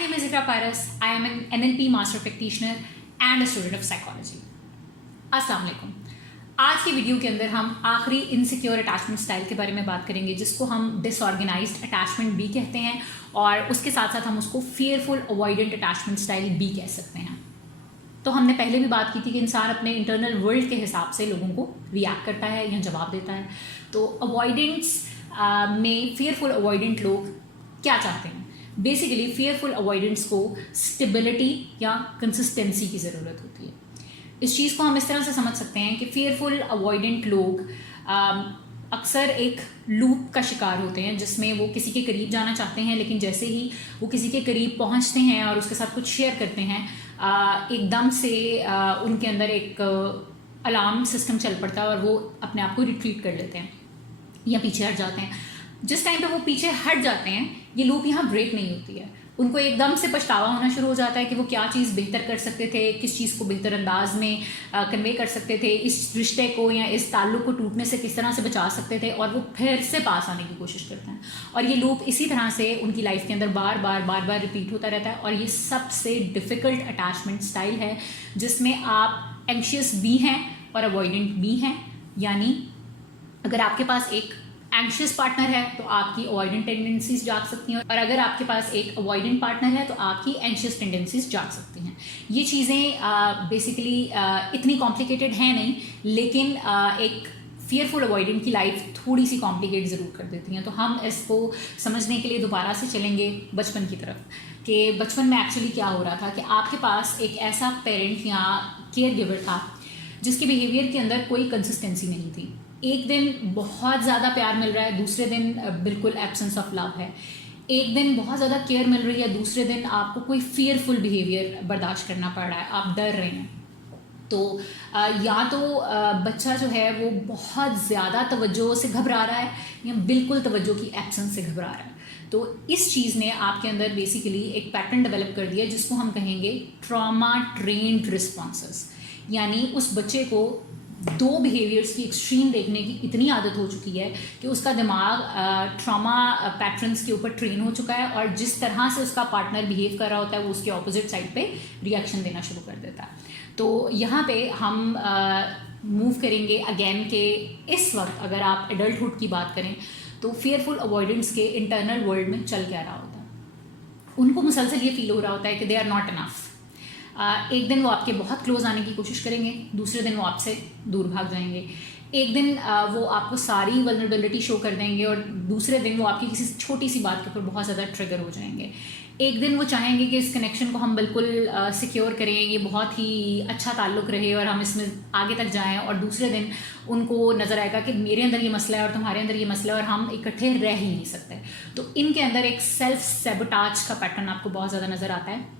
name is Ikra Paras. I am an NLP Master Practitioner and a student of Psychology. अस्सलाम वालेकुम। आज की video के अंदर हम आखिरी इनसिक्योर अटैचमेंट स्टाइल के बारे में बात करेंगे, जिसको हम डिसऑर्गेनाइज्ड अटैचमेंट भी कहते हैं और उसके साथ साथ हम उसको फियरफुल अवॉइडेंट अटैचमेंट स्टाइल भी कह सकते हैं। तो हमने पहले भी बात की थी कि इंसान अपने इंटरनल वर्ल्ड के हिसाब से लोगों को रिएक्ट करता है या जवाब देता है। तो अवॉइडेंस में फियरफुल अवॉइडेंट लोग क्या चाहते हैं? बेसिकली फियरफुल अवॉइडेंस को स्टेबिलिटी या कंसिस्टेंसी की ज़रूरत होती है। इस चीज़ को हम इस तरह से समझ सकते हैं कि फियरफुल अवॉइडेंट लोग अक्सर एक लूप का शिकार होते हैं, जिसमें वो किसी के करीब जाना चाहते हैं, लेकिन जैसे ही वो किसी के करीब पहुंचते हैं और उसके साथ कुछ शेयर करते हैं, एकदम से उनके अंदर एक अलार्म सिस्टम चल पड़ता है और वो अपने आप को रिट्रीट कर लेते हैं या पीछे हट जाते हैं। जिस टाइम पे वो पीछे हट जाते हैं, ये लूप यहाँ ब्रेक नहीं होती है। उनको एकदम से पछतावा होना शुरू हो जाता है कि वो क्या चीज़ बेहतर कर सकते थे, किस चीज़ को बेहतर अंदाज में कन्वे कर सकते थे, इस रिश्ते को या इस ताल्लुक़ को टूटने से किस तरह से बचा सकते थे, और वो फिर से पास आने की कोशिश करते हैं। और ये लूप इसी तरह से उनकी लाइफ के अंदर बार बार रिपीट होता रहता है। और ये सबसे डिफ़िकल्ट अटैचमेंट स्टाइल है, जिसमें आप एंशियस भी हैं और अवॉइडेंट भी हैं। यानी अगर आपके पास एक एंशियस पार्टनर है तो आपकी अवॉइडेंट टेंडेंसीज जाग सकती हैं, और अगर आपके पास एक अवॉइडेंट पार्टनर है तो आपकी एंशियस टेंडेंसीज जाग सकती हैं। ये चीज़ें बेसिकली इतनी कॉम्प्लिकेटेड हैं नहीं, लेकिन एक फियरफुल अवॉइडेंट की लाइफ थोड़ी सी कॉम्प्लिकेट ज़रूर कर देती हैं। तो हम इसको समझने के लिए दोबारा से चलेंगे बचपन की तरफ, कि बचपन में एक्चुअली क्या हो रहा था कि आपके पास एक ऐसा पेरेंट या केयर गिवर था जिसके बिहेवियर के अंदर कोई कंसिस्टेंसी नहीं थी। एक दिन बहुत ज़्यादा प्यार मिल रहा है, दूसरे दिन बिल्कुल एब्सेंस ऑफ लव है। एक दिन बहुत ज़्यादा केयर मिल रही है, दूसरे दिन आपको कोई फियरफुल बिहेवियर बर्दाश्त करना पड़ रहा है, आप डर रहे हैं। तो या तो बच्चा जो है वो बहुत ज़्यादा तवज्जो से घबरा रहा है या बिल्कुल तवज्जो की एब्सेंस से घबरा रहा है। तो इस चीज़ ने आपके अंदर बेसिकली एक पैटर्न डेवलप कर दिया, जिसको हम कहेंगे ट्रॉमा ट्रेन्ड रिस्पॉन्सेस। यानी उस बच्चे को दो बिहेवियर्स की एक्सट्रीम देखने की इतनी आदत हो चुकी है कि उसका दिमाग ट्रॉमा पैटर्न्स के ऊपर ट्रेन हो चुका है, और जिस तरह से उसका पार्टनर बिहेव कर रहा होता है वो उसके ऑपोजिट साइड पे रिएक्शन देना शुरू कर देता है। तो यहाँ पे हम मूव करेंगे अगेन कि इस वक्त अगर आप एडल्टहुड की बात करें तो फियरफुल अवॉइडेंस के इंटरनल वर्ल्ड में चल क्या रहा होता है। उनको मुसलसल ये फील हो रहा होता है कि दे आर नॉट इनफ। एक दिन वो आपके बहुत क्लोज आने की कोशिश करेंगे, दूसरे दिन वो आपसे दूर भाग जाएंगे। एक दिन वो आपको सारी वल्नरेबिलिटी शो कर देंगे और दूसरे दिन वो आपकी किसी छोटी सी बात के ऊपर बहुत ज़्यादा ट्रिगर हो जाएंगे। एक दिन वो चाहेंगे कि इस कनेक्शन को हम बिल्कुल सिक्योर करें, ये बहुत ही अच्छा ताल्लुक़ रहे और हम इसमें आगे तक जाएं, और दूसरे दिन उनको नज़र आएगा कि मेरे अंदर ये मसला है और तुम्हारे अंदर ये मसला है और हम इकट्ठे रह ही नहीं सकते। तो इनके अंदर एक सेल्फ सैबोटाज का पैटर्न आपको बहुत ज़्यादा नज़र आता है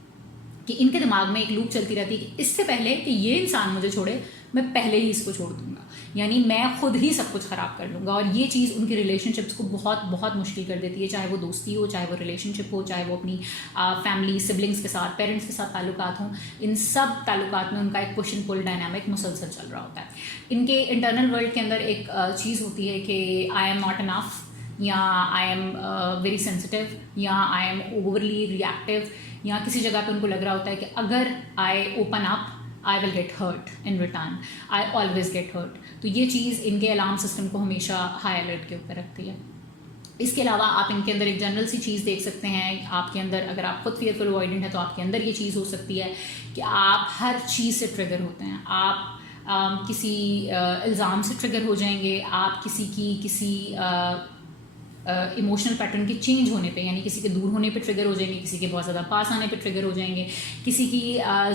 कि इनके दिमाग में एक लूप चलती रहती है कि इससे पहले कि ये इंसान मुझे छोड़े, मैं पहले ही इसको छोड़ दूंगा, यानी मैं खुद ही सब कुछ ख़राब कर लूँगा। और ये चीज़ उनकी रिलेशनशिप्स को बहुत मुश्किल कर देती है, चाहे वो दोस्ती हो, चाहे वो रिलेशनशिप हो, चाहे वो अपनी फैमिली सिबलिंग्स के साथ, पेरेंट्स के साथ ताल्लुकात हों। इन सब ताल्लुकात में उनका एक पुश एंड पुल डायनामिक मुसलसल चल रहा होता है। इनके इंटरनल वर्ल्ड के अंदर एक चीज़ होती है कि आई एम नॉट इनफ, या आई एम वेरी सेंसिटिव, या आई एम ओवरली रिएक्टिव, या किसी जगह पे उनको लग रहा होता है कि अगर I open up I will get hurt in return, I always get hurt. तो ये चीज़ इनके अलार्म सिस्टम को हमेशा हाई अलर्ट के ऊपर रखती है। इसके अलावा आप इनके अंदर एक जनरल सी चीज़ देख सकते हैं। आपके अंदर, अगर आप खुद फियरफुल अवॉइडेंट है तो आपके अंदर ये चीज़ हो सकती है कि आप हर चीज़ से ट्रिगर होते हैं। आप किसी इल्ज़ाम से ट्रिगर हो जाएंगे, आप किसी इमोशनल पैटर्न के चेंज होने पे, यानी किसी के दूर होने पे ट्रिगर हो जाएंगे, किसी के बहुत ज़्यादा पास आने पे ट्रिगर हो जाएंगे, किसी की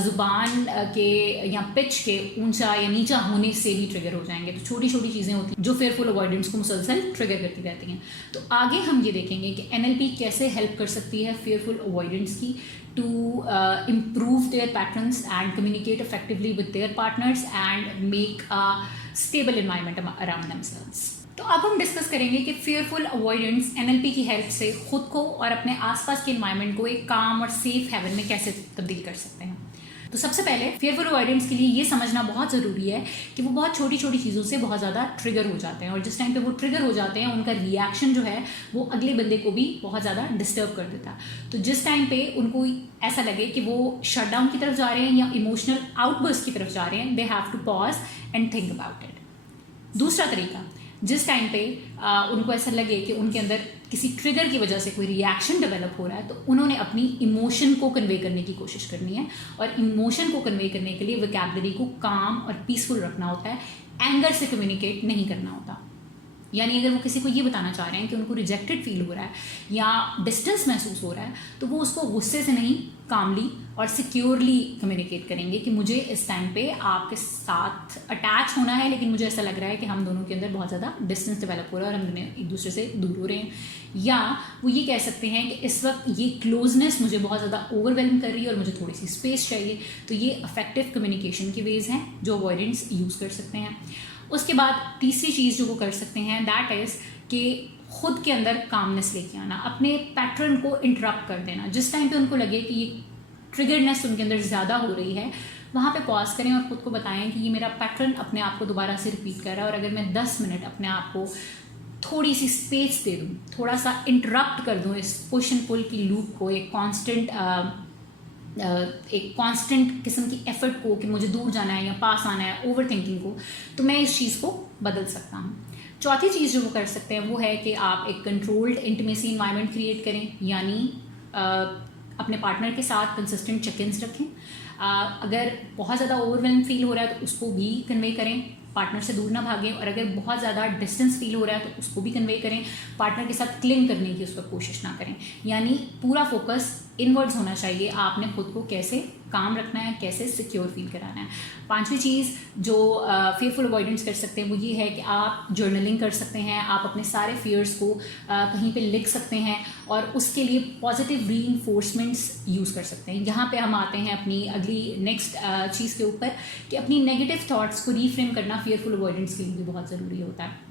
ज़ुबान के या पिच के ऊंचा या नीचा होने से भी ट्रिगर हो जाएंगे। तो छोटी छोटी चीज़ें होती हैं जो फियरफुल अवॉइडेंस को मुसलसल ट्रिगर करती रहती हैं। तो आगे हम ये देखेंगे कि NLP कैसे हेल्प कर सकती है फियरफुल अवॉइडेंस की to improve their patterns and communicate effectively with their partners and make a stable environment around themselves. तो अब हम डिस्कस करेंगे कि फियरफुल अवॉइडेंस NLP की हेल्प से खुद को और अपने आसपास के एनवायरनमेंट को एक काम और सेफ हेवन में कैसे तब्दील कर सकते हैं। तो सबसे पहले फेयरफुल अवॉइडेंस के लिए ये समझना बहुत ज़रूरी है कि वो बहुत छोटी छोटी चीज़ों से बहुत ज़्यादा ट्रिगर हो जाते हैं, और जिस टाइम पे वो ट्रिगर हो जाते हैं उनका रिएक्शन जो है वो अगले बंदे को भी बहुत ज़्यादा डिस्टर्ब कर देता है। तो जिस टाइम पे उनको ऐसा लगे कि वो शटडाउन की तरफ जा रहे हैं या इमोशनल आउटबर्स्ट की तरफ जा रहे हैं, they have to pause and think about it. दूसरा तरीका, जिस टाइम पे उनको ऐसा लगे कि उनके अंदर किसी ट्रिगर की वजह से कोई रिएक्शन डेवलप हो रहा है, तो उन्होंने अपनी इमोशन को कन्वे करने की कोशिश करनी है, और इमोशन को कन्वे करने के लिए वोकैबुलरी को काम और पीसफुल रखना होता है, एंगर से कम्युनिकेट नहीं करना होता। यानी अगर वो किसी को ये बताना चाह रहे हैं कि उनको रिजेक्टेड फील हो रहा है या डिस्टेंस महसूस हो रहा है, तो वो उसको गुस्से से नहीं, कामली और सिक्योरली कम्युनिकेट करेंगे कि मुझे इस टाइम पे आपके साथ अटैच होना है, लेकिन मुझे ऐसा लग रहा है कि हम दोनों के अंदर बहुत ज़्यादा डिस्टेंस डेवलप हो रहा है और हम दोनों एक दूसरे से दूर हो रहे हैं। या वो ये कह सकते हैं कि इस वक्त ये क्लोजनेस मुझे बहुत ज़्यादा ओवरवेलम कर रही है और मुझे थोड़ी सी स्पेस चाहिए। तो ये इफेक्टिव कम्युनिकेशन के वेज हैं जो अवॉइडेंस यूज़ कर सकते हैं। उसके बाद तीसरी चीज़ जो वो कर सकते हैं, दैट इज़ कि खुद के अंदर कामनेस लेके आना, अपने पैटर्न को इंटरप्ट कर देना। जिस टाइम पे उनको लगे कि ये ट्रिगर्डनेस उनके अंदर ज़्यादा हो रही है, वहाँ पे पॉज करें और ख़ुद को बताएं कि ये मेरा पैटर्न अपने आप को दोबारा से रिपीट कर रहा है, और अगर मैं 10 मिनट अपने आप को थोड़ी सी स्पेस दे दूँ, थोड़ा सा इंटरप्ट कर दूँ इस पुश एंड पुल की लूप को, एक कांस्टेंट किस्म की एफर्ट को कि मुझे दूर जाना है या पास आना है, ओवर थिंकिंग को, तो मैं इस चीज़ को बदल सकता हूँ। चौथी चीज़ जो वो कर सकते हैं वो है कि आप एक कंट्रोल्ड इंटीमेसी इन्वायरमेंट क्रिएट करें, यानी अपने पार्टनर के साथ कंसिस्टेंट चेक-इन्स रखें। अगर बहुत ज़्यादा ओवरवेलम फील हो रहा है तो उसको भी कन्वे करें, पार्टनर से दूर ना भागें, और अगर बहुत ज़्यादा डिस्टेंस फील हो रहा है तो उसको भी कन्वे करें, पार्टनर के साथ क्लिंग करने की उस पर कोशिश ना करें। यानी पूरा फोकस इनवर्ड्स होना चाहिए, आपने खुद को कैसे काम रखना है, कैसे सिक्योर फील कराना है। पांचवी चीज़ जो फेयरफुल अवॉइडेंस कर सकते हैं वो ये है कि आप जर्नलिंग कर सकते हैं, आप अपने सारे फियर्स को कहीं पे लिख सकते हैं और उसके लिए पॉजिटिव रीइंफोर्समेंट्स यूज़ कर सकते हैं। यहाँ पे हम आते हैं अपनी अगली नेक्स्ट चीज़ के ऊपर कि अपनी नेगेटिव थॉट्स को रीफ्रेम करना फेयरफुल अवॉइडेंस के लिए भी बहुत ज़रूरी होता है।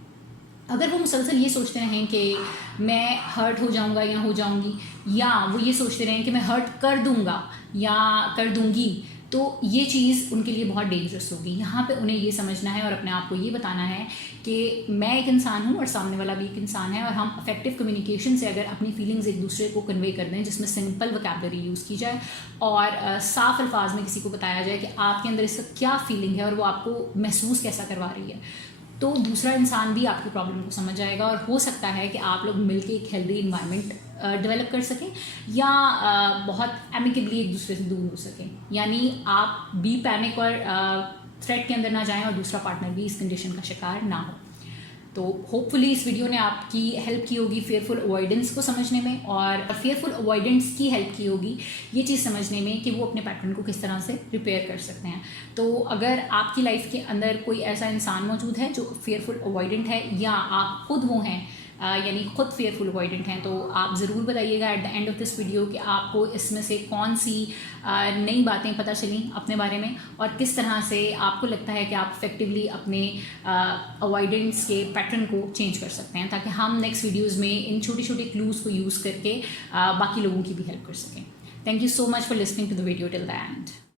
अगर वो मुसलसल ये सोचते रहें कि मैं हर्ट हो जाऊंगा या हो जाऊंगी, या वो ये सोचते रहें कि मैं हर्ट कर दूंगा या कर दूंगी, तो ये चीज़ उनके लिए बहुत डेंजरस होगी। यहाँ पे उन्हें ये समझना है और अपने आप को ये बताना है कि मैं एक इंसान हूँ और सामने वाला भी एक इंसान है, और हम इफेक्टिव कम्युनिकेशन से अगर अपनी फीलिंग्स एक दूसरे को कन्वे कर दें, जिसमें सिंपल वोकैबुलरी यूज़ की जाए और साफ अल्फाज में किसी को बताया जाए कि आपके अंदर इसका क्या फीलिंग है और वो आपको महसूस कैसा करवा रही है, तो दूसरा इंसान भी आपकी प्रॉब्लम को समझ जाएगा और हो सकता है कि आप लोग मिलके एक हेल्दी इन्वायरमेंट डेवलप कर सकें या बहुत एमिकेबली एक दूसरे से दूर हो सकें। यानी आप बी पैनिक और थ्रेट के अंदर ना जाएं और दूसरा पार्टनर भी इस कंडीशन का शिकार ना हो। तो होपफुली इस वीडियो ने आपकी हेल्प की होगी फेयरफुल अवॉइडेंस को समझने में, और फेयरफुल अवॉइडेंस की हेल्प की होगी ये चीज़ समझने में कि वो अपने पैटर्न को किस तरह से रिपेयर कर सकते हैं। तो अगर आपकी लाइफ के अंदर कोई ऐसा इंसान मौजूद है जो फेयरफुल अवॉइडेंट है, या आप खुद वो हैं यानी खुद फेयरफुल अवॉइडेंट हैं, तो आप ज़रूर बताइएगा at the end of this video कि आपको इसमें से कौन सी नई बातें पता चली अपने बारे में, और किस तरह से आपको लगता है कि आप इफेक्टिवली अपने अवॉइडेंस के पैटर्न को चेंज कर सकते हैं, ताकि हम नेक्स्ट वीडियोज़ में इन छोटे छोटे क्लूज़ को यूज़ करके बाकी लोगों की भी हेल्प कर सकें। Thank you so much for listening to the video till the and.